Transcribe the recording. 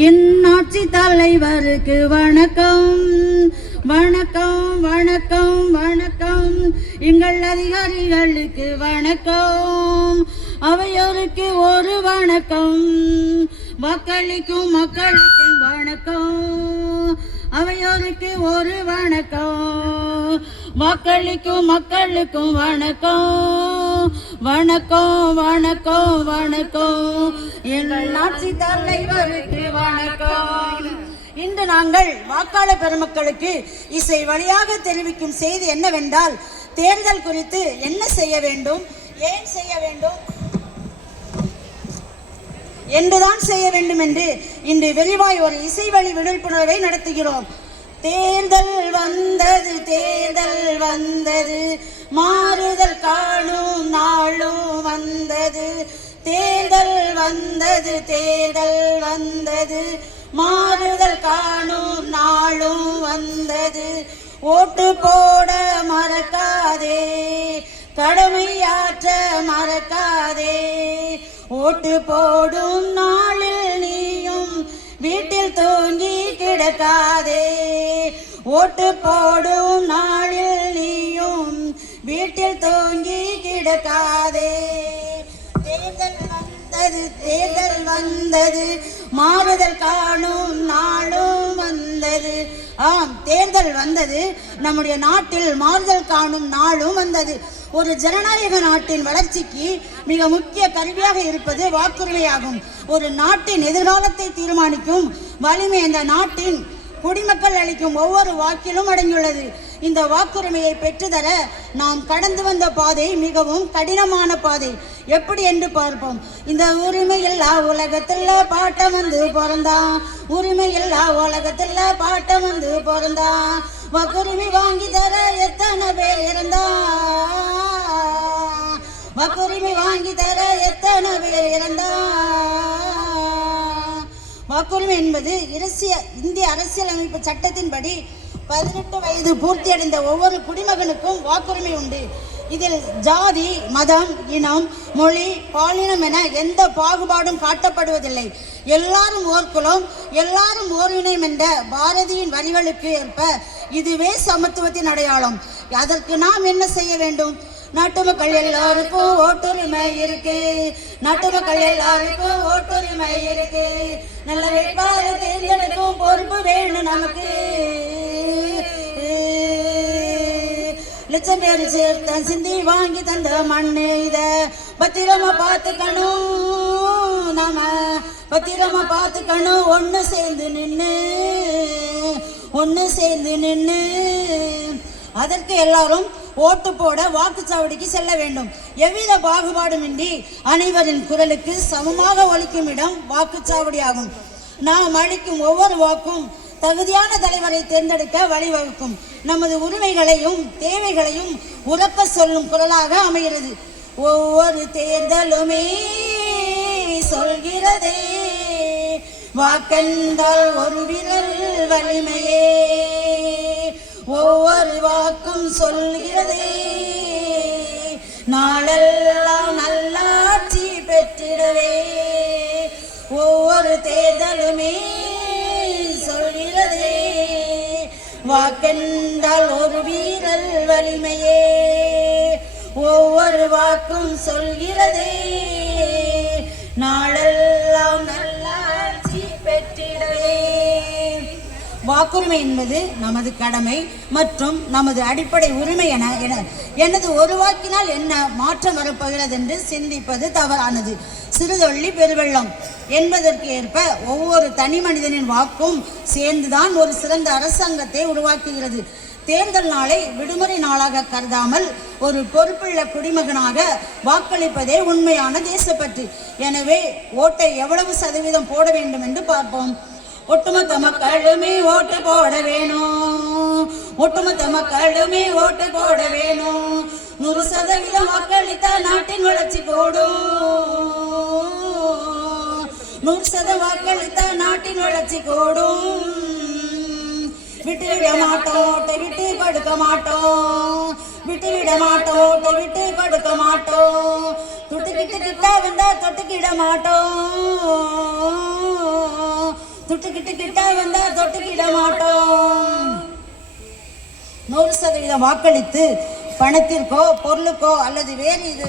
இந்நாட்சி தலைவருக்கு வணக்கம் வணக்கம் வணக்கம் வணக்கம். எங்கள் அதிகாரிகளுக்கு வணக்கம், அவையோருக்கு ஒரு வணக்கம். வாக்களிக்கும் மக்களுக்கும் வணக்கம், அவையோருக்கு ஒரு வணக்கம். வாக்களிக்கும் மக்களுக்கும் வணக்கம் வணக்கம் வணக்கம் வணக்கம். எங்கள் ஆட்சி தலைவருக்கு வணக்கம். இன்று நாங்கள் வாக்காளர் பெருமக்களுக்கு இசை வழியாக தெரிவிக்கும் செய்தி என்னவென்றால், தேர்தல் குறித்து என்ன செய்ய வேண்டும், ஏன் செய்ய வேண்டும் என்றுதான் செய்ய வேண்டும் என்று இன்று வெளிவாய் ஒரு இசை வழி விழிப்புணர்வை நடத்துகிறோம். தேர்தல் வந்தது தேர்தல் வந்தது, மாறுதல் காணும் நாளும் வந்தது. தேர்தல் வந்தது தேர்தல் வந்தது, மாறுதல் காணும் நாளும் வந்தது. ஓட்டு போட மறக்காதே, கடமையாற்ற மறக்காதே. ஓட்டு போடும் நாளில் நீயும் வீட்டில் தூங்கி கிடக்காதே. ஓட்டு போடும் நாளில் நீயும் வீட்டில் தூங்கி கிடக்காதே. தேர்தல் வந்தது தேர்தல் வந்தது, மாறுதல் காணும் நாளும் வந்தது. ஆம், தேர்தல் வந்தது, நம்முடைய நாட்டில் மாறுதல் காணும் நாளும் வந்தது. ஒரு ஜனநாயக நாட்டின் வளர்ச்சிக்கு மிக முக்கிய கருவியாக இருப்பது வாக்குரிமையாகும். ஒரு நாட்டின் எதிர்காலத்தை தீர்மானிக்கும் வலிமை இந்த நாட்டின் குடிமக்கள் அளிக்கும் ஒவ்வொரு வாக்கிலும் அடங்கியுள்ளது. இந்த வாக்குரிமையை பெற்றுத்தர நாம் கடந்து வந்த பாதை மிகவும் கடினமான பாதை. எப்படி என்று பார்ப்போம். இந்த உரிமை இல்லா உலகத்தில் பாட்டம் வந்து பிறந்தான், உரிமை இல்லா உலகத்தில் பாட்டம் வந்து பிறந்தான். வாக்குரிமை வாங்கி தர எத்தனை பேர் இருந்தா, வாக்குரிமை வாங்கி தர எத்தனை பேர் இருந்தா. வாக்குரிமை என்பது இந்திய அரசியலமைப்பு சட்டத்தின்படி 18 வயது பூர்த்தியடைந்த ஒவ்வொரு குடிமகனுக்கும் வாக்குரிமை உண்டு. இதில் ஜாதி, மதம், இனம், மொழி, பாலினம் என எந்த பாகுபாடும் காட்டப்படுவதில்லை. எல்லாரும் ஓர் குலம், எல்லாரும் ஓர் இனம் என்ற பாரதியின் வரிகளுக்கு ஏற்ப இதுவே சமத்துவத்தின் அடையாளம். அதற்கு நாம் என்ன செய்ய வேண்டும்? நாட்டு மக்கள் எல்லாருக்கும் ஓட்டுரிமை இருக்கு, நாட்டு மக்கள் எல்லாருக்கும் ஓட்டுரிமை இருக்கு. நல்ல வேட்பாளர் தேர்ந்தெடுக்கும் பொறுப்பு வேணும் நமக்கு. லட்சம் பேர் சேர்த்த சிந்தி வாங்கி தந்த மண்ணு, இத பத்திரமா பார்த்துக்கணும், நாம பத்திரமா பார்த்துக்கணும். ஒன்று சேர்ந்து நின்று அதற்கு எல்லாரும் ஓட்டு போட வாக்குச்சாவடிக்கு செல்ல வேண்டும். எவ்வித பாகுபாடுமின்றி அனைவரின் குரலுக்கு சமமாக ஒலிக்கும் இடம் வாக்குச்சாவடி ஆகும். நாம் அளிக்கும் ஒவ்வொரு வாக்கும் தகுதியான தலைவரை தேர்ந்தெடுக்க வழிவகுக்கும். நமது உரிமைகளையும் தேவைகளையும் உரக்க சொல்லும் குரலாக அமைகிறது. ஒவ்வொரு தேர்தலுமே சொல்கிறதே, வாக்கென்றால் ஒரு விரல் வலிமையே. ஒவ்வொரு வாக்கும் சொல்கிறதே, நாளெல்லாம் நல்லாட்சி பெற்றிடவே. ஒவ்வொரு தேர்தலுமே சொல்கிறதே, வாக்கென்றால் ஒரு வீரல் வலிமையே. ஒவ்வொரு வாக்கும் சொல்கிறதே, நாளெல்லாம் நல்லாட்சி பெற்றிடவே. வாக்குரிமை என்பது நமது கடமை மற்றும் நமது அடிப்படை உரிமை என எனது ஒரு வாக்கினால் என்ன மாற்றம் வரப்போகிறது என்று சிந்திப்பது தவறானது. சிறுதொள்ளி பெருவெள்ளம் என்பதற்கு ஏற்ப ஒவ்வொரு தனி மனிதனின் வாக்கும் சேர்ந்துதான் ஒரு சிறந்த அரசாங்கத்தை உருவாக்குகிறது. தேர்தல் நாளை விடுமுறை நாளாக கருதாமல் ஒரு பொறுப்புள்ள குடிமகனாக வாக்களிப்பதே உண்மையான தேசப்பற்று. எனவே ஓட்டை எவ்வளவு சதவீதம் போட வேண்டும் என்று பார்ப்போம். ஒட்டுமொத்த மக்களுமே ஓட்டு போட வேணும், ஒட்டுமொத்த மக்களுமே ஓட்டு போட வேணும். 100% வாக்களித்த நாட்டின் வளர்ச்சி கூடும், 100% வாக்களித்த நாட்டின் வளர்ச்சி கூடும். விட்டுவிட மாட்டோம், ஓட்டை விட்டு கொடுக்க மாட்டோம், விட்டுவிட மாட்டோம், ஓட்டை விட்டு கொடுக்க மாட்டோம். தொட்டுக்கிட்டு கிட்ட வந்தா தொட்டுக்கிட மாட்டோம், துட்டுக்கிட்டு கிட்ட வந்தா தொட்டுக்கிட மாட்டோம். 100% வாக்களித்து பணத்திற்கோ பொருளுக்கோ அல்லது வேறு இது